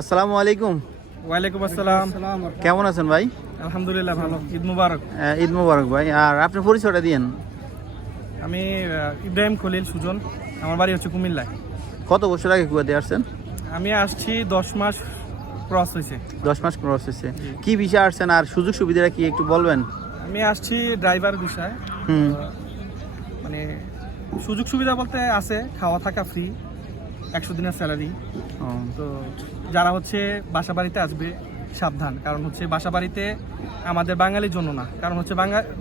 আসসালামু আলাইকুম। ওয়ালাইকুম আসসালাম। কেমন আছেন ভাই? আলহামদুলিল্লাহ ভালো। ঈদ মুবারক। ঈদ মোবারক ভাই। আর আপনার পরিচয়টা দিয়েন। আমি ইব্রাহিম খলিল সুজন, আমার বাড়ি হচ্ছে কুমিল্লায়। কত বছর আগে কুয়াতে আসছেন? আমি আসছি 10 মাস ক্রস হয়েছে। 10 মাস ক্রস হয়েছে। কি বিষয় আসছেন আর সুযোগ সুবিধাটা কি একটু বলবেন? আমি আসছি ড্রাইভার বিষয়। হুম। মানে সুযোগ সুবিধা বলতে আছে, খাওয়া থাকা ফ্রি, 100 দিনের স্যালারি। তো যারা হচ্ছে বাসা বাড়িতে আসবে সাবধান, কারণ হচ্ছে বাসা বাড়িতে আমাদের বাঙালির জন্য না, কারণ হচ্ছে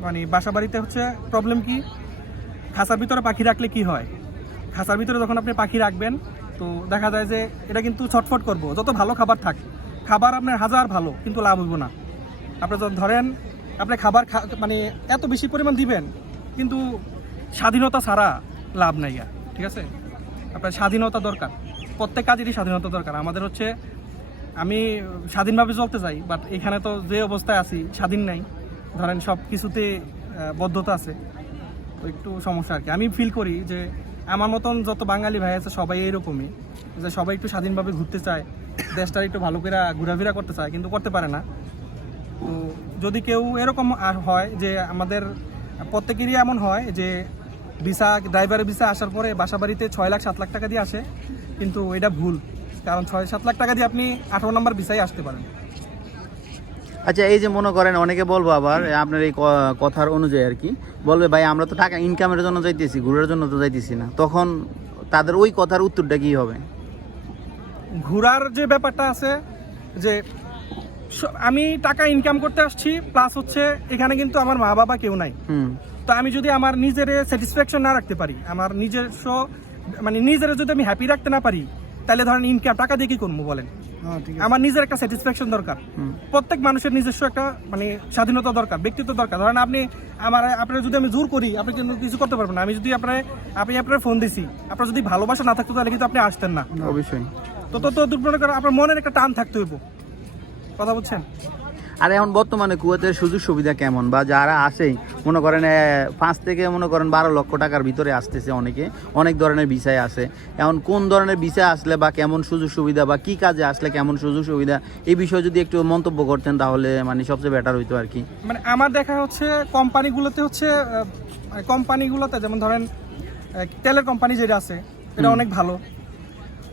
মানে বাসা বাড়িতে হচ্ছে প্রবলেম কি, খাঁচার ভিতরে পাখি রাখলে কি হয়, খাঁচার ভিতরে যখন আপনি পাখি রাখবেন তো দেখা যায় যে এটা কিন্তু ছটফট করবো, যত ভালো খাবার থাক, খাবার আপনার হাজার ভালো কিন্তু লাভ হইব না। আপনি ধরেন আপনি খাবার মানে এত বেশি পরিমাণ দিবেন কিন্তু স্বাধীনতা ছাড়া লাভ নাই, ঠিক আছে? আপনার স্বাধীনতা দরকার, প্রত্যেক কাজেরই স্বাধীনতা দরকার। আমাদের হচ্ছে আমি স্বাধীনভাবে চলতে চাই, বাট এখানে তো যে অবস্থায় আছি স্বাধীন নাই, ধরেন সব কিছুতে বদ্ধতা আছে, তো একটু সমস্যা আর কি। আমি ফিল করি যে আমার মতন যত বাঙালি ভাই আছে সবাই এইরকমই, যে সবাই একটু স্বাধীনভাবে ঘুরতে চায়, দেশটা একটু ভালো করে ঘোরাফেরা করতে চায় কিন্তু করতে পারে না। তো যদি কেউ এরকম হয় যে আমাদের প্রত্যেকেরই এমন হয় যে ভিসা, ড্রাইভারের ভিসা আসার পরে বাসা বাড়িতে 6 লাখ 7 লাখ টাকা দিয়ে আসে, কিন্তু এটা ভুল, কারণ 6-7 লাখ টাকা দিয়ে আপনি 18 নম্বর ভিসায় আসতে পারেন। আচ্ছা, এই যে মনে করেন অনেকে বলবো আবার আপনার এই কথার অনুযায়ী আর কি, বলবে ভাই আমরা তো টাকা ইনকামের জন্য যাইতেছি, ঘুরার জন্য তো যাইতেছি না, তখন তাদের ওই কথার উত্তরটা কি হবে? ঘোরার যে ব্যাপারটা আছে যে আমি টাকা ইনকাম করতে আসছি, প্লাস হচ্ছে এখানে কিন্তু আমার মা বাবা কেউ নাই। তো আমি যদি আমার নিজের স্যাটিসফ্যাকশন না রাখতে পারি, আমার নিজস্ব মানে নিজের যদি আমি হ্যাপি রাখতে না পারি, তাহলে ধরেন ইনকাম টাকা দিয়ে কি করবো বলেন? আমার নিজের একটা স্যাটিসফ্যাকশন দরকার। প্রত্যেক মানুষের নিজস্ব একটা মানে স্বাধীনতা দরকার, ব্যক্তিত্ব দরকার। ধরেন আপনার যদি আমি জোর করি, আপনি কিন্তু কিছু করতে পারবেন না। আমি যদি আপনার ফোন দিছি, আপনার যদি ভালোবাসা না থাকতো তাহলে কিন্তু আপনি আসতেন না। অবশ্যই। তো দুর্বল করে আপনার মনের একটা টান থাকতে হইব, কথা বুঝছেন? আর এখন বর্তমানে কুয়েতের সুযোগ সুবিধা কেমন, বা যারা আসে মনে করেন 5 থেকে মনে করেন 12 লক্ষ টাকার ভিতরে আসতেছে, অনেক ধরনের ভিসায় আসে। এখন কোন ধরনের ভিসা আসলে বা কেমন সুযোগ সুবিধা, বা কি কাজে আসলে কেমন সুযোগ সুবিধা, এই বিষয়ে যদি একটু মন্তব্য করতেন তাহলে মানে সবচেয়ে বেটার হইতো আর কি। মানে আমার দেখা হচ্ছে কোম্পানিগুলোতে যেমন ধরেন তেলের কোম্পানি যেটা আছে এটা অনেক ভালো।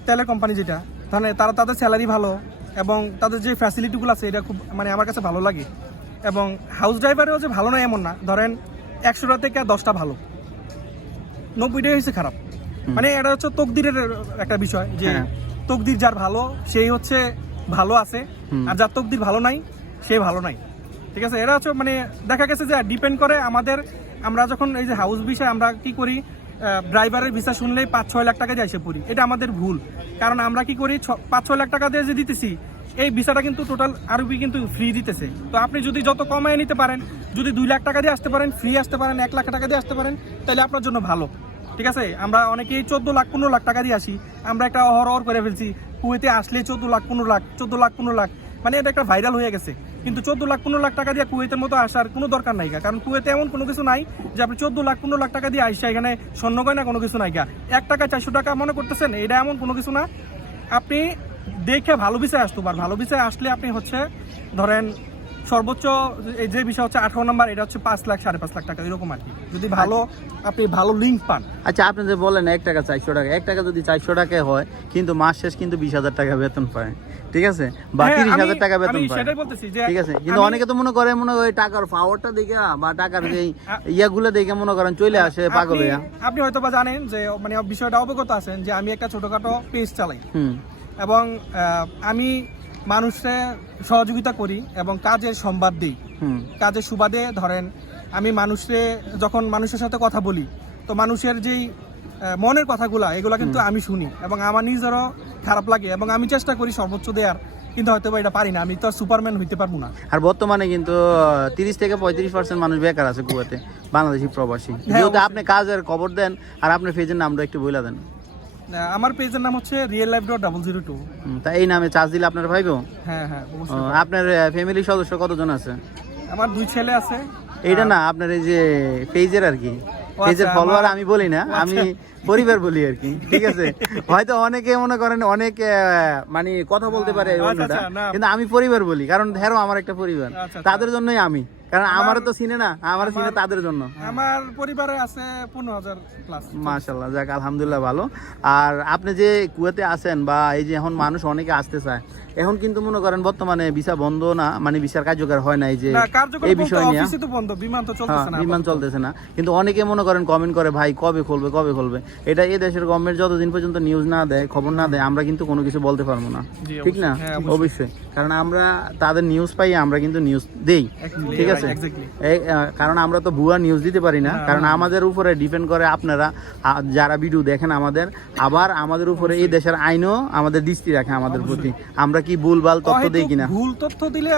তেলের কোম্পানি যেটা ধরেন তাদের স্যালারি ভালো এবং তাদের যে ফ্যাসিলিটিগুলো আছে এটা খুব মানে আমার কাছে ভালো লাগে। এবং হাউস ড্রাইভারেও যে ভালো নয় এমন না, ধরেন 100টা থেকে 10টা ভালো, 90টাই হচ্ছে খারাপ। মানে এটা হচ্ছে তকদিরের একটা বিষয়, যে তকদির যার ভালো সেই হচ্ছে ভালো আছে, আর যার তকদির ভালো নাই সে ভালো নাই, ঠিক আছে? এটা হচ্ছে মানে দেখা গেছে যে ডিপেন্ড করে আমরা যখন এই যে হাউস বিষয় আমরা কি করি, ড্রাইভারের ভিসা শুনলেই 5-6 লাখ টাকা দিয়ে এসে পড়ি। এটা আমাদের ভুল, কারণ আমরা কি করি 5-6 লাখ টাকা দিয়ে যে দিতেছি এই ভিসাটা কিন্তু টোটাল আরবি কিন্তু ফ্রি দিতেছে। তো আপনি যদি যত কমায় নিতে পারেন, যদি 2 লাখ টাকা দিয়ে আসতে পারেন, ফ্রি আসতে পারেন, 1 লাখ টাকা দিয়ে আসতে পারেন, তাহলে আপনার জন্য ভালো, ঠিক আছে? আমরা অনেকেই 14 লাখ 15 লাখ টাকা দিয়ে আসি, আমরা একটা অহরহ করে ফেলছি কুয়েতে আসলে 14 লাখ 15 লাখ 14 লাখ 15 লাখ, মানে এটা একটা ভাইরাল হয়ে গেছে। কিন্তু 14 লাখ 15 লাখ টাকা দিয়ে কুয়েতের মতো আসার কোনো দরকার নাই, কারণ কুয়েতে এমন কোনো কিছু নাই যে আপনি 14 লাখ 15 লাখ টাকা দিয়ে আসছে এখানে স্বর্ণ গয়না কোনো কিছু নাই। 1 টাকা 400 টাকা মনে করতেছেন, এটা এমন কোনো কিছু না। আপনি দেখে ভালো বিষয় আসতে পারেন, ভালো বিষয় আসলে আপনি হচ্ছে ধরেন সর্বোচ্চ যে বিষয় হচ্ছে 18 নম্বর, এটা হচ্ছে 5 লাখ 5.5 লাখ টাকা এরকম আর কি, যদি আপনি ভালো লিঙ্ক পান। আচ্ছা, আপনি যে বলেন 1 টাকা 400 টাকা, 1 টাকা যদি 400 টাকায় হয় কিন্তু মাস শেষ কিন্তু 20,000 টাকা বেতন পায়, ঠিক আছে? বা 30,000 টাকা বেতন পায়, সেটাই বলতেছি যে ঠিক আছে। কিন্তু অনেকে তো মনে করে টাকার পাওয়ারটা দেখে বা টাকার যে ইয়াগুলো দেখে মনে করেন চলে আসে পাগল হইয়া। আপনি হয়তো বা জানেন যে মানে বিষয়টা অবগত আছেন যে আমি একটা ছোটখাটো পেজ চালাই, এবং আমি মানুষকে সহযোগিতা করি এবং কাজের সংবাদ দিই। কাজের সুবাদে ধরেন আমি যখন মানুষের সাথে কথা বলি, তো মানুষের যেই মনের কথাগুলা এগুলা কিন্তু আমি শুনি এবং আমার নিজেরও খারাপ লাগে এবং আমি চেষ্টা করি সর্বোচ্চ দেওয়ার, কিন্তু হয়তো বা এটা পারি না, আমি তো সুপারম্যান হইতে পারবো না। আর বর্তমানে কিন্তু 30 থেকে 35% মানুষ বেকার আছে কুয়েতে, বাংলাদেশি প্রবাসী। যেহেতু আপনি কাজের খবর দেন, আর আপনার পেজের নামটা একটু বলে দেন। আমার পেজের নাম হচ্ছে reallife.002। তা এই নামে চার্জ দিলে আপনার ভাইবো? হ্যাঁ। আপনার ফ্যামিলির সদস্য কতজন আছে? আমার 2 ছেলে আছে। এইটা না, আপনার এই যে পেজের আর কি পেজের আচ্ছা, ফলোয়ার আমার- আমি বলি না, আমি পরিবার বলি আর কি, ঠিক আছে? হয়তো অনেকে মনে করেন অনেক মানে কথা বলতে পারে আচ্ছা, অন্যটা, আচ্ছা, না। কিন্তু আমি পরিবার বলি, কারণ ধরো আমার একটা পরিবার, আচ্ছা, আচ্ছা। তাদের জন্যই আমি, কারণ আমারও তো চিনে না, আমার চিনে আমার- তাদের জন্য। আমার পরিবারে আছে 15,000 প্লাস। মাশাল্লাহ, যাক আলহামদুলিল্লাহ ভালো। আর আপনি যে কুয়েতে আছেন বা এই যে এখন মানুষ অনেকে আসতে চায়, এখন কিন্তু মনে করেন বর্তমানে ভিসা বন্ধ না, মানে ভিসার কার্যকর হয় নাই যে না, কার্যকর এই বলতে বিষয় নিয়ে। অফিসই তো বন্ধ, বিমান তো হ্যাঁ, চলতেছে না। বিমান চলতেছে না, কিন্তু অনেকে মনে করেন কমেন্ট করে ভাই কবে খুলবে কবে খুলবে। এটা এই দেশের গভর্নমেন্ট যতদিন পর্যন্ত নিউজ না দেয়, খবর না দেয়, আমরা কিন্তু কোনো কিছু বলতে পারবো না, জি, ঠিক না? অবশ্যই, হ্যাঁ, অবশ্যই, কারণ আমরা তাদের নিউজ পাই, আমরা কিন্তু নিউজ দেই, Exactly, ঠিক right, আছে? exactly. কারণ আমরা তো ভুয়া নিউজ দিতে পারি না, না, কারণ আমাদের উপরে ডিপেন্ড করে আপনারা যারা ভিডিও দেখেন আমাদের, আবার আমাদের উপরে এই দেশের আইনও আমাদের দৃষ্টি রাখে আমাদের প্রতি, আমরা কি ভুলভাল তথ্য দেই অহেতুক কিনা। ভুল তথ্য দিলে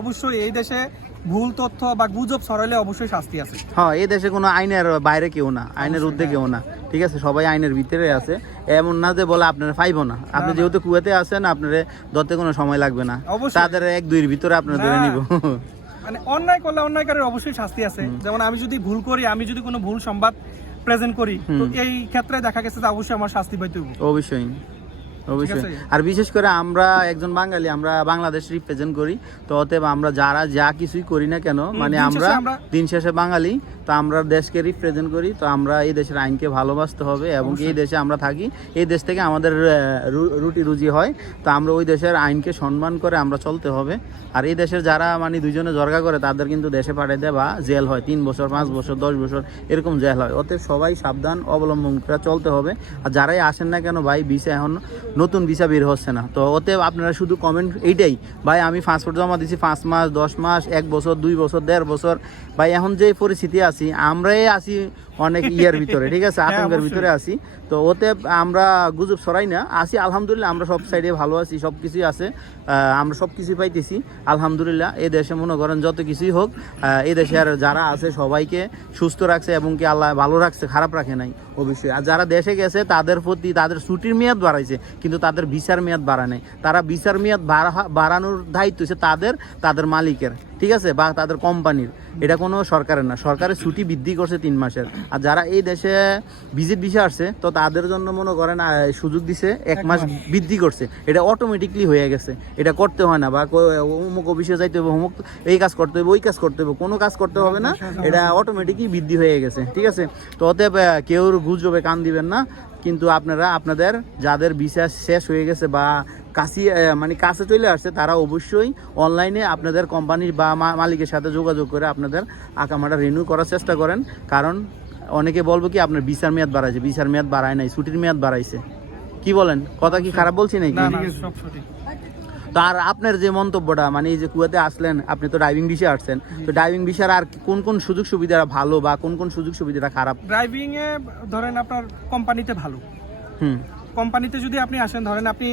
অবশ্যই এই দেশে ভুল তথ্য বা গুজব ছড়াইলে অবশ্যই শাস্তি আছে। হ্যাঁ, এই দেশে কোনো আইনের বাইরে কেউ না, আইনের ঊর্ধ্বে কেউ না, ঠিক আছে? সবাই আইনের ভিতরে আছে, এমন না যে বলে আপনারা পাইবো না। আপনি যেহেতু কুয়েতে আছেন, আপনার ধরতে কোনো সময় লাগবে না, অবশ্যই। তাদের 1-2 এর ভিতরে আপনারা ধরে না। নিব। মানে অন্যায় করলে অন্যায়কারীর অবশ্যই শাস্তি আছে। যেমন আমি যদি ভুল করি, আমি যদি কোনো ভুল সংবাদ প্রেজেন্ট করি, তো এই ক্ষেত্রে দেখা গেছে যে অবশ্যই আমার শাস্তি পাইতে হবে। অবশ্যই, অবশ্যই। আছে? আর বিশেষ করে আমরা একজন বাঙালি, আমরা বাংলাদেশ রিপ্রেজেন্ট করি, তো অতএব আমরা যারা যা কিছুই করি না কেন, মানে দিন আমরা শেষে আমরা- দিন শেষে বাঙালি, তো আমরা দেশকে রিপ্রেজেন্ট করি, তো আমরা এই দেশের আইনকে ভালোবাসতে হবে, এবং এই দেশে আমরা থাকি, এই দেশ থেকে আমাদের রুটি রুজি হয়, তো আমরা ওই দেশের আইনকে সম্মান করে আমরা চলতে হবে। আর এই দেশের যারা মানে দুইজনে জর্গা করে, তাদের কিন্তু দেশে পাঠিয়ে দেয় বা জেল হয়, 3 বছর 5 বছর 10 বছর এরকম জেল হয়। অতএব সবাই সাবধান অবলম্বন করে চলতে হবে। আর যারাই আসেন না কেন ভাই, ভিসা এখন নতুন ভিসা বের হচ্ছে না, তো অতএব আপনারা শুধু কমেন্ট এইটাই, ভাই আমি পাসপোর্ট জমা দিছি 5 মাস 10 মাস 1 বছর 2 বছর 1.5 বছর, ভাই এখন যে পরিস্থিতি আছি, আমরাই আছি অনেক ইয়ার ভিতরে, ঠিক আছে, আতঙ্কের ভিতরে আছি। তো ওতে আমরা গুজব ছড়াই না, আছি আলহামদুলিল্লাহ, আমরা সব সাইডে ভালো আছি, সব কিছুই আছে, আমরা সব কিছুই পাইতেছি আলহামদুলিল্লাহ। এই দেশে মনে করেন যত কিছুই হোক, এই দেশের যারা আছে সবাইকে সুস্থ রাখছে, এবং কি আল্লাহ ভালো রাখছে, খারাপ রাখে নাই অবশ্যই। আর যারা দেশে গেছে তাদের প্রতি তাদের ছুটির মেয়াদ বাড়াইছে, কিন্তু তাদের ভিসার মেয়াদ বাড়ায় নাই। তারা ভিসার মেয়াদ বাড়ানোর দায়িত্ব হচ্ছে তাদের মালিকের, ঠিক আছে, বা তাদের কোম্পানির, এটা কোনো সরকারের না। সরকারের ছুটি বৃদ্ধি করছে 3 মাসের। আর যারা এই দেশে ভিজিট ভিসা আসছে, তো তাদের জন্য মনে করেন সুযোগ দিছে 1 মাস বৃদ্ধি করছে, এটা অটোমেটিকলি হয়ে গেছে, এটা করতে হয় না, বা অমুক অফিসে যাইতে হবে, অমুক এই কাজ করতে হবে, ওই কাজ করতে হবে, কোনো কাজ করতে হবে না, এটা অটোমেটিকই বৃদ্ধি হয়ে গেছে, ঠিক আছে? তো অতএব কেউ গুজবে কান দিবেন না, কিন্তু আপনারা আপনাদের যাদের ভিসা শেষ হয়ে গেছে বা মানে কাছে চলে আসছে, তারা অবশ্যই অনলাইনে আপনাদের কোম্পানির বা মালিকের সাথে যোগাযোগ করে আপনাদের আকামাটা রিনিউ করার চেষ্টা করেন। কারণ অনেকে বলবো কি আপনার ভিসার মেয়াদ বাড়াইছে, ভিসার মেয়াদ বাড়ায় নাই, ছুটির মেয়াদ বাড়াইছে। কি বলেন, কথা কি খারাপ বলছি নাকি? না, না, সব সঠিক। তো আর আপনার যে মন্তব্যটা, মানে এই যে কুয়েতে আসলেন, আপনি তো ড্রাইভিং ভিসা আসছেন, তো ড্রাইভিং ভিসার আর কোন কোন সুযোগ সুবিধা ভালো বা কোন কোন সুযোগ সুবিধাটা খারাপ? ড্রাইভিং এ ধরেন আপনার কোম্পানিতে ভালো, হুম কোম্পানিতে যদি আপনি আসেন, ধরেন আপনি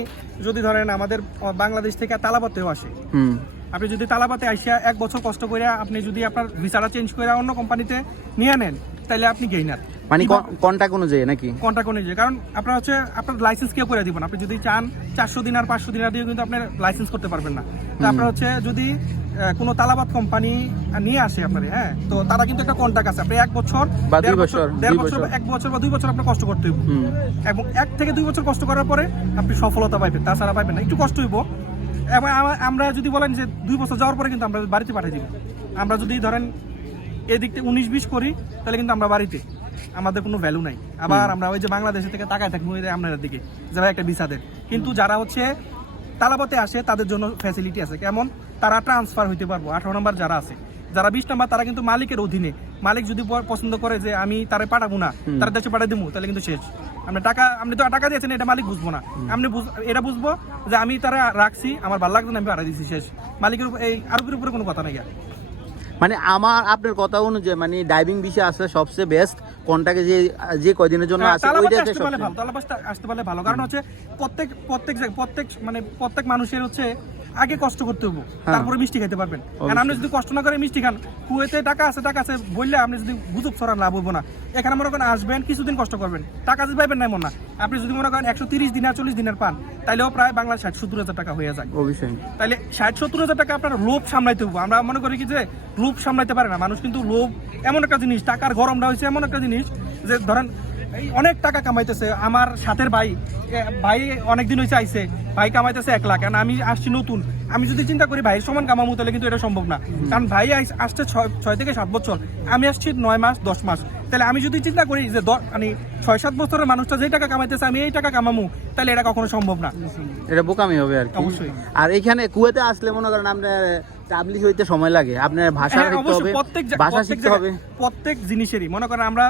যদি ধরেন আমাদের বাংলাদেশ থেকে তালাবাতেও আসে, হুম আপনি যদি তালাবাতে আসিয়া 1 বছর কষ্ট করে আপনি যদি আপনার ভিসাটা চেঞ্জ করে অন্য কোম্পানিতে নিয়ে নেন, তাহলে আপনি গেইনার, মানে কন্টাক্ট অনুযায়ী নাকি? কন্ট্রাক্ট অনুযায়ী। কারণ আপনার হচ্ছে আপনার লাইসেন্স কেউ করে দিবেন, আপনি যদি চান 400 দিনার 500 দিনার দিয়ে কিন্তু আপনার লাইসেন্স করতে পারবেন না। তো আপনার হচ্ছে যদি কোনো তালাবাদ কোম্পানি নিয়ে আসে আপনার, হ্যাঁ, তো তারা কিন্তু একটা কন্ট্রাক্ট আছে, আপনি 1 বছর বা 2 1.5 বছর, 1.5 বছর 1 বছর বা 2 বছর আপনার কষ্ট করতে হবে, হুম এবং 1 থেকে 2 বছর কষ্ট করার পরে আপনি সফলতা পাইবেন, তাছাড়া পাইবেন না, একটু কষ্ট হইব। এবং আমরা যদি বলেন যে 2 বছর যাওয়ার পরে কিন্তু আমরা বাড়িতে পাঠিয়ে দিব। আমরা যদি ধরেন এদিক থেকে 19-20 করি, তাহলে কিন্তু আমরা বাড়িতে, আমাদের কোনো ভ্যালু নাই। আবার আমরা ওই যে বাংলাদেশে থেকে তাকায় থাকবো আপনাদের দিকে যে ভাই একটা ভিসা দেন, কিন্তু যারা হচ্ছে তালাবাতে আসে তাদের জন্য ফ্যাসিলিটি আছে, কেমন, তারা ট্রান্সফার হইতে পারবো। 18 নম্বর যারা আছে, যারা 20 নম্বর, তারা কিন্তু মালিকের অধীনে, মালিক যদি পছন্দ করে যে আমি তারে পাঠাবো না, তার দেশে পাঠিয়ে দেবো, তাহলে কিন্তু শেষ। আপনি তো টাকা দিয়েছেন, এটা মালিক বুঝবো না, আপনি এটা বুঝবো যে আমি তারা রাখছি, আমার ভালো লাগছে না, আমি পাঠিয়ে দিচ্ছি, শেষ। মালিকের এই আরোপের উপরে কোনো কথা নাই। মানে আপনার কথা অনুযায়ী মানে ড্রাইভিং ভিসা আসলে সবচেয়ে বেস্ট, কোনটাকে যে কয়দিনের জন্য আছে ওইটাতে তালাবাতে আসতে পারলে ভালো, কারণ হচ্ছে প্রত্যেক মানুষের হচ্ছে আগে কষ্ট করতে হবো, তারপরে মিষ্টি খেতে পারবেন। কারণ আপনি যদি কষ্ট না করে মিষ্টি খান, কুয়েতে টাকা আছে বললে আপনি যদি গুজব ছড়ান লাভ হবো না। এখানে মনে করেন আসবেন, কিছুদিন কষ্ট করবেন, টাকা যদি পাইবেন না এমন না। আপনি যদি মনে করেন 130 দিনার 40 দিনের পান, তাইলেও প্রায় বাংলা 60-70 হাজার টাকা হয়ে যায়। অবশ্যই তাহলে 60-70 হাজার টাকা আপনার লোভ সামলাইতে হবো। আমরা মনে করি কি যে লোভ সামলাইতে পারে না মানুষ, কিন্তু লোভ এমন একটা জিনিস, টাকার গরমটা হয়েছে এমন একটা জিনিস যে ধরেন এই অনেক টাকা কামাইতেছে আমার সাথের ভাই অনেকদিন হয়েছে আইছে, ভাই কামাইতেছে 1 লাখ, কারণ আমি আসছি নতুন। আমি যদি চিন্তা করি ভাইয়ের সমান কামাবো, তাহলে কিন্তু এটা সম্ভব না। কারণ ভাই আসছে 6 থেকে 7 বছর, আমি আসছি 9 মাস 10 মাস। তাহলে আমি যদি চিন্তা করি যে মানে 6-7 বছরের মানুষটা যে টাকা কামাইতেছে আমি এই টাকা কামাবো, তাহলে এটা কখনো সম্ভব না, এটা বোকামি হবে আর কি। অবশ্যই। আর এখানে কুয়েতে আসলে মনে করেন আপনার টাবলিশ হইতে সময় লাগে, আপনার ভাষা শিখতে হবে, ভাষা শিখতে হবে প্রত্যেক জিনিসেরই। মনে করেন আমরা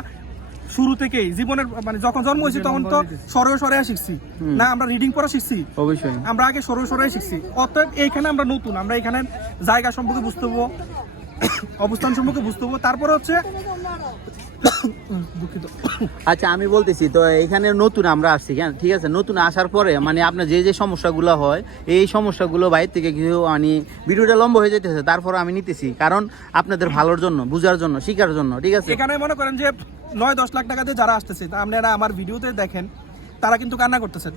শুরু থেকেই জীবনের মানে যখন জন্ম হয়েছি তখন তো সরে শিখছি না, আমরা রিডিং পড়া শিখছি, অবশ্যই আমরা আগে সরে শিখছি। অতএব এইখানে আমরা নতুন, আমরা এখানে জায়গা সম্পর্কে বুঝতে হবো, অবস্থান সম্পর্কে বুঝতে হবো, তারপরে হচ্ছে দুঃখিত। আচ্ছা আমি বলতেছি তো এখানে নতুন আমরা আসছি, হ্যাঁ ঠিক আছে, নতুন আসার পরে মানে আপনার যে সমস্যাগুলো হয় এই সমস্যাগুলো বাইরে থেকে কিছু মানে ভিডিওটা লম্বা হয়ে যেতেছে, তারপরে আমি নিতেছি কারণ আপনাদের ভালোর জন্য, বুঝার জন্য, শিখার জন্য, ঠিক আছে। এখানে মনে করেন যে 9-10 লাখ টাকা দিয়ে যারা আসতেছে, তা আপনারা আমার ভিডিওতে দেখেন, তারা কিন্তু কান্না করতেছেন।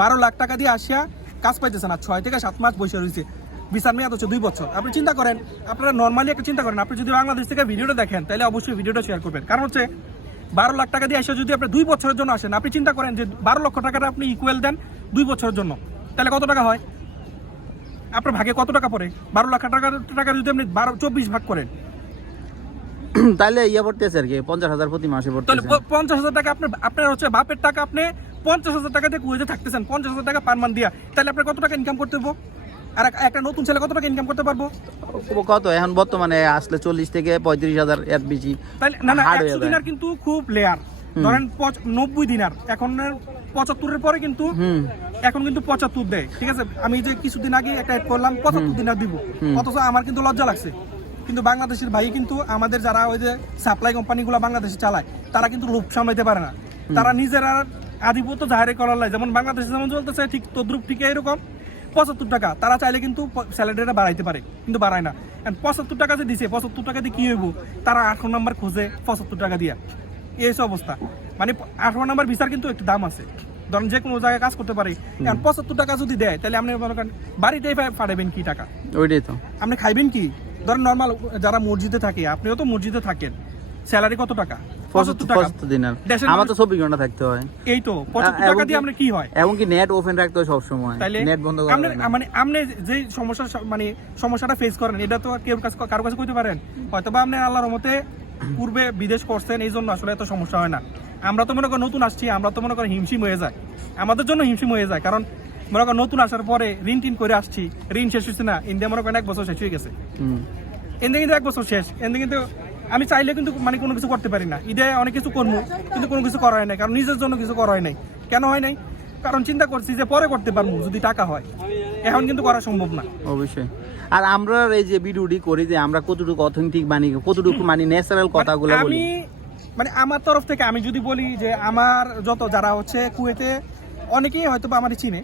12 লাখ টাকা দিয়ে আসিয়া কাজ পাইতেছে না, 6 থেকে 7 মাস বসে রয়েছে, বিচার মেয়াদ হচ্ছে 2 বছর। আপনি চিন্তা করেন, আপনারা নর্মালি একটা চিন্তা করেন, আপনি যদি বাংলাদেশ থেকে ভিডিওটা দেখেন তাহলে অবশ্যই ভিডিওটা শেয়ার করবেন। কারণ হচ্ছে 12 লাখ টাকা দিয়ে এসে যদি আপনি 2 বছরের জন্য আসেন, আপনি চিন্তা করেন যে 12 লক্ষ টাকাটা আপনি ইকুয়াল দেন 2 বছরের জন্য, তাহলে কত টাকা হয়? আপনার ভাগে কত টাকা পড়ে? 12 লাখ টাকা যদি আপনি 24 ভাগ করেন, তাহলে ইয়া পড়তেছে আর কি 50,000 প্রতি মাসে তাহলে পড়তেছে। 50,000 টাকা আপনার হচ্ছে বাপের টাকা, আপনি 50,000 টাকা দিয়ে কুয়েতে থাকতেছেন, 50,000 টাকা পার মান্থ দিয়া, তাহলে আপনার কত টাকা ইনকাম করতে হবো? আর একটা নতুন ছেলে কত টাকা ইনকাম করতে পারবো? কত এখন বর্তমানে আসলে 40 থেকে 35,000 এর বেশি। তাহলে না 100 দিনার কিন্তু খুব লেয়ার, ধরেন 90 দিনার, এখন 75-এর পরে কিন্তু এখন কিন্তু 75 দেয়, ঠিক আছে। আমি যে কিছুদিন আগে একটা অ্যাড করলাম 75 দিনার দিব, অথচ আমার কিন্তু লজ্জা লাগছে। কিন্তু বাংলাদেশের ভাই কিন্তু আমাদের যারা ওই যে সাপ্লাই কোম্পানিগুলো বাংলাদেশে চালায়, তারা কিন্তু লোভ সামলাইতে পারে না, তারা নিজেরা আধিপত্য জাহির করার লাই, যেমন বাংলাদেশে যেমন চলতেছে ঠিক তদ্রুপ ঠিক এরকম 75 টাকা তারা চাইলে কিন্তু স্যালারিটা বাড়াইতে পারে, কিন্তু বাড়ায় না। 75 টাকা যে দিছে, 75 টাকা দিয়ে কি হইব? তারা 8 নাম্বার খোঁজে 75 টাকা দিয়া, এই অবস্থা। মানে 8 নাম্বার ভিসার কিন্তু একটু দাম আছে, ধরেন যে কোনো জায়গায় কাজ করতে পারি। 75 টাকা যদি দেয়, তাহলে আপনি মনে করেন বাড়িতেই পাঠাবেন কি টাকা? ওইটাই তো, আপনি খাইবেন কি? ধরেন নর্মাল যারা মসজিদে থাকে, আপনিও তো মসজিদে থাকেন, স্যালারি কত টাকা? 75 টাকা দিনার, আমার তো 24 ঘন্টা থাকতে হয়। এই তো 75 টাকা দিয়ে আমরা কি হয়? এবং কি নেট ওপেন রাখতে হয় সব সময়, নেট বন্ধ করা যায় না। মানে আপনি যে সমস্যাটা ফেস করেন, এটা তো কারো কাছে কইতে পারেন, হয়তোবা আপনি আল্লাহর রহমতে পূর্বে বিদেশ করছেন, এই জন্য আসলে এত সমস্যা হয় না। আমরা তো মনে করেন নতুন আসছি, আমরা তো মনে করেন হিমশিম হয়ে যায়, আমাদের জন্য হিমশিম হয়ে যায়। কারণ মনে করেন নতুন আসার পরে ঋণ টিন করে আসছি, ঋণ শেষ হচ্ছে না, ইন্ডিয়া মনে করেন 1 বছর শেষ হয়ে গেছে, ইন্ডিয়া কিন্তু 1 বছর শেষ, ইন্ডিয়া কিন্তু আমি চাইলে কিন্তু মানে কোনো কিছু করতে পারি না। ঈদে অনেক কিছু করবো, কিন্তু কোনো কিছু করা হয় নাই, কারণ নিজের জন্য কিছু করা হয় নাই। কেন হয় নাই? কারণ চিন্তা করছি যে পরে করতে পারবো যদি টাকা হয়, এখন কিন্তু করা সম্ভব না। অবশ্যই। আর আমরা এই যে ভিডিওটি করি যে আমরা কতটুকু অথেন্টিক বানি, কতটুকু মানে ন্যাচারাল কথাগুলো বলি, আমি মানে আমার তরফ থেকে আমি যদি বলি যে আমার যত যারা হচ্ছে কুয়েতে, অনেকেই হয়তো বা আমার চিনে,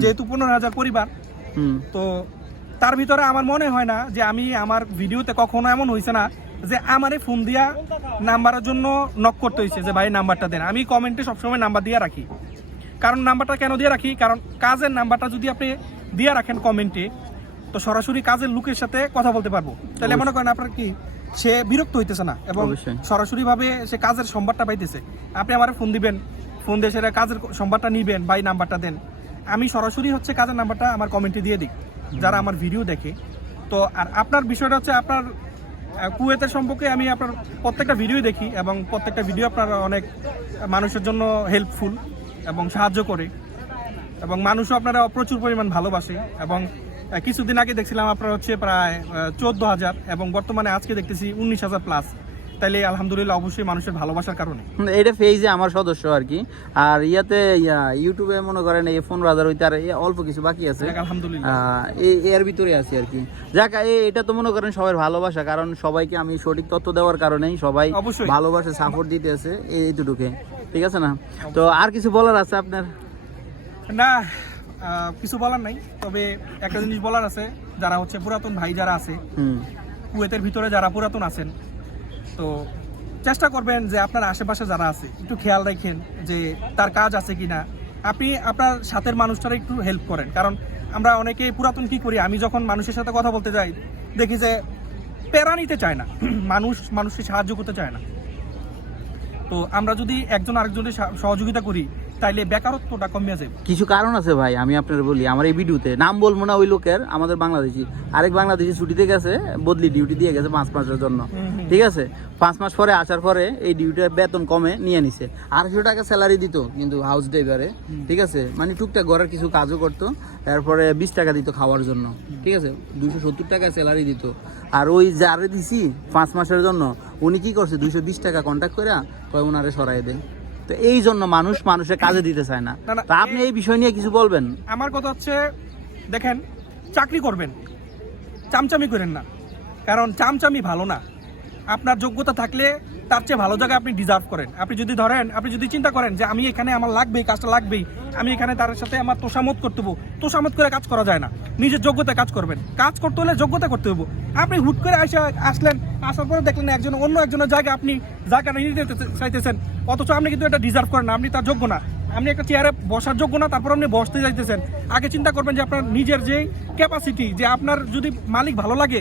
যেহেতু 15,000 পরিবার, তো তার ভিতরে আমার মনে হয় না যে আমি আমার ভিডিওতে কখনো এমন হয়েছে না যে আমারে ফোন দিয়া নাম্বারের জন্য নক করতে হয়েছে যে ভাই নাম্বারটা দেন। আমি কমেন্টে সবসময় নাম্বার দিয়ে রাখি। কারণ নাম্বারটা কেন দিয়ে রাখি? কারণ কাজের নাম্বারটা যদি আপনি দিয়ে রাখেন কমেন্টে, তো সরাসরি কাজের লোকের সাথে কথা বলতে পারবো। তাহলে মনে করেন আপনার কি সে বিরক্ত হইতেছে না, এবং সরাসরি ভাবে সে কাজের সম্বাদটা পাইতেছে। আপনি আমার ফোন দিবেন, ফোন দিয়ে সেটা কাজের সম্বাদটা নিবেন, ভাই নাম্বারটা দেন, আমি সরাসরি হচ্ছে কাজের নাম্বারটা আমার কমেন্টে দিয়ে দিই যারা আমার ভিডিও দেখে। তো আর আপনার বিষয়টা হচ্ছে আপনার কুয়েতের সম্পর্কে আমি আপনার প্রত্যেকটা ভিডিও দেখি, এবং প্রত্যেকটা ভিডিও আপনার অনেক মানুষের জন্য হেল্পফুল এবং সাহায্য করে, এবং মানুষও আপনারা প্রচুর পরিমাণ ভালোবাসে। এবং কিছুদিন আগে দেখছিলাম আপনার হচ্ছে প্রায় 14,000, এবং বর্তমানে আজকে দেখতেছি 19,000 প্লাস। তাইলে আলহামদুলিল্লাহ অবশ্যই মানুষের ভালোবাসার কারণে। এটা ফেজে আমার সদস্য আর কি। আর ইয়াতে ইউটিউবে মনে করেন এই 15,000 হইতে আর অল্প কিছু বাকি আছে, আলহামদুলিল্লাহ এর ভিতরে আছি আর কি। যাক এটা তো মনে করেন সবার ভালোবাসা, কারণ সবাইকে আমি সঠিক তথ্য দেওয়ার কারণেই সবাই ভালোবাসে, সাপোর্ট দিতে আছে, এইটুকুকে, ঠিক আছে না? তো আর কিছু বলার আছে আপনার? না, কিছু বলার নাই, তবে একটা জিনিস বলার আছে, যারা হচ্ছে পুরাতন ভাই যারা আছে কুয়েতের ভিতরে, যারা পুরাতন আছেন, তো চেষ্টা করবেন যে আপনার আশেপাশে যারা আছে একটু খেয়াল রাখেন যে তার কাজ আছে কিনা। আপনি আপনার সাথের মানুষটার একটু হেল্প করেন, কারণ আমরা অনেকেই পুরাতন কি করি, আমি যখন মানুষের সাথে কথা বলতে যাই দেখি যে প্যারা নিতে চায় না, মানুষকে সাহায্য করতে চায় না। তো আমরা যদি একজন আরেকজনের সহযোগিতা করি তাইলে বেকারত্বটা কমে যাবে। কিছু কারণ আছে ভাই, আমি আপনার বলি। আমার এই ভিডিওতে নাম বলবো না ওই লোকের, আমাদের বাংলাদেশি আরেক বাংলাদেশি ছুটিতে গেছে, বদলি ডিউটি দিয়ে গেছে 5 মাসের জন্য, ঠিক আছে। 5 মাস পরে আসার পরে এই ডিউটির বেতন কমে নিয়ে নিছে, 800 টাকা স্যালারি দিত কিন্তু হাউস ড্রাইভারে, ঠিক আছে, মানে টুকটাক ঘরের কিছু কাজও করতো, তারপরে 20 টাকা দিত খাওয়ার জন্য, ঠিক আছে, 270 টাকা স্যালারি দিত। আর ওই যারে দিছি 5 মাসের জন্য, উনি কি করছে 220 টাকা কন্ট্যাক্ট করে কয় ওনারে সরাই দেয়। তো এই জন্য মানুষের কাজে দিতে চায় না। তা আপনি এই বিষয় নিয়ে কিছু বলবেন? আমার কথা হচ্ছে, দেখেন, চাকরি করবেন, চামচামি করেন না, কারণ চামচামি ভালো না। আপনার যোগ্যতা থাকলে তার চেয়ে ভালো জায়গায় আপনি ডিজার্ভ করেন। আপনি যদি চিন্তা করেন যে আমি এখানে আমার লাগবেই, কাজটা লাগবেই, আমি এখানে তার সাথে আমার তোষামত করতে হবো, তোষামত করে কাজ করা যায় না। নিজের যোগ্যতা কাজ করবেন, কাজ করতে হলে যোগ্যতা করতে হবো। আপনি হুট করে আসলেন, আসার পরে দেখলেন অন্য একজনের জায়গায় আপনি জায়গাটা নিয়ে যেতে চাইতেছেন, অথচ আপনি কিন্তু এটা ডিজার্ভ করেন না, আপনি তার যোগ্য না, আপনি একটা চেয়ারে বসার যোগ্য না, তারপর আপনি বসতে যাইতেছেন। আগে চিন্তা করবেন যে আপনার নিজের যে ক্যাপাসিটি, যে আপনার যদি মালিক ভালো লাগে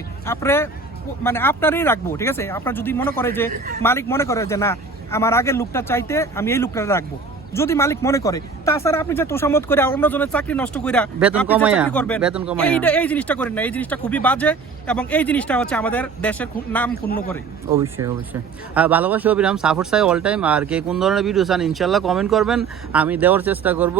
আপনারই রাখবো, ঠিক আছে। আপনার যদি মনে করে যে মালিক মনে করে যে না, আমার আগের লোকটা চাইতে আমি এই লোকটা রাখবো, যদি মালিক মনে করে, তাছাড়া আপনি যে তোষামত করে অন্যজনের চাকরি নষ্ট করে বেতন করবেন, এই জিনিসটা করেন না। এই জিনিসটা খুবই বাজে এবং এই জিনিসটা হচ্ছে আমাদের দেশের নাম ক্ষুণ্ণ করে। অবশ্যই ভালোবাসি অবিরাম সাপোর্ট চাই অল টাইম। আর কে কোন ধরনের ভিডিও চান ইনশাল্লাহ কমেন্ট করবেন, আমি দেওয়ার চেষ্টা করব।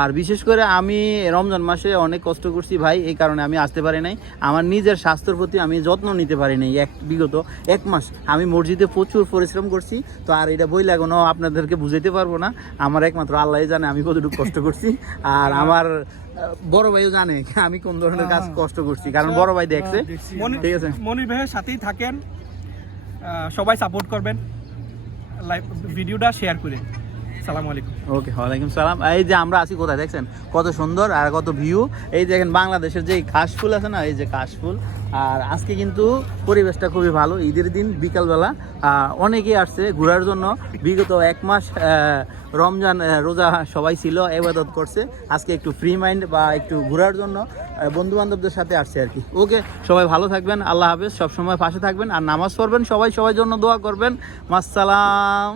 আর বিশেষ করে আমি রমজান মাসে অনেক কষ্ট করছি ভাই, এই কারণে আমি আসতে পারি নাই। আমার নিজের স্বাস্থ্যের প্রতি আমি যত্ন নিতে পারি নাই। বিগত 1 মাস আমি মসজিদে প্রচুর পরিশ্রম করছি, তো আর এটা বই লাগানো আপনাদেরকে বুঝাইতে পারবো না। আমার একমাত্র আল্লাহ জানে আমি কতটুকু কষ্ট করছি, আর আমার বড় ভাইও জানে আমি কোন ধরনের কাজ কষ্ট করছি, কারণ বড় ভাই দেখছে, ঠিক আছে। মনির ভাইয়ের সাথেই থাকেন, সবাই সাপোর্ট করবেন, ভিডিওটা শেয়ার করে। আসসালামু আলাইকুম। ওকে, ওয়ালাইকুম সালাম। এই যে আমরা আছি কোথায় দেখছেন, কত সুন্দর আর কত ভিউ। এই দেখেন বাংলাদেশের যে কাশফুল আছে না, এই যে কাশফুল। আর আজকে কিন্তু পরিবেশটা খুবই ভালো, ঈদের দিন বিকালবেলা অনেকেই আসছে ঘোরার জন্য। বিগত 1 মাস রমজান রোজা সবাই ছিল, ইবাদত করছে, আজকে একটু ফ্রি মাইন্ড বা একটু ঘোরার জন্য বন্ধু বান্ধবদের সাথে আসছে আর কি। ওকে, সবাই ভালো থাকবেন, আল্লাহ হাফেজ, সবসময় পাশে থাকবেন আর নামাজ পড়বেন, সবাই জন্য দোয়া করবেন। মাসসালাম।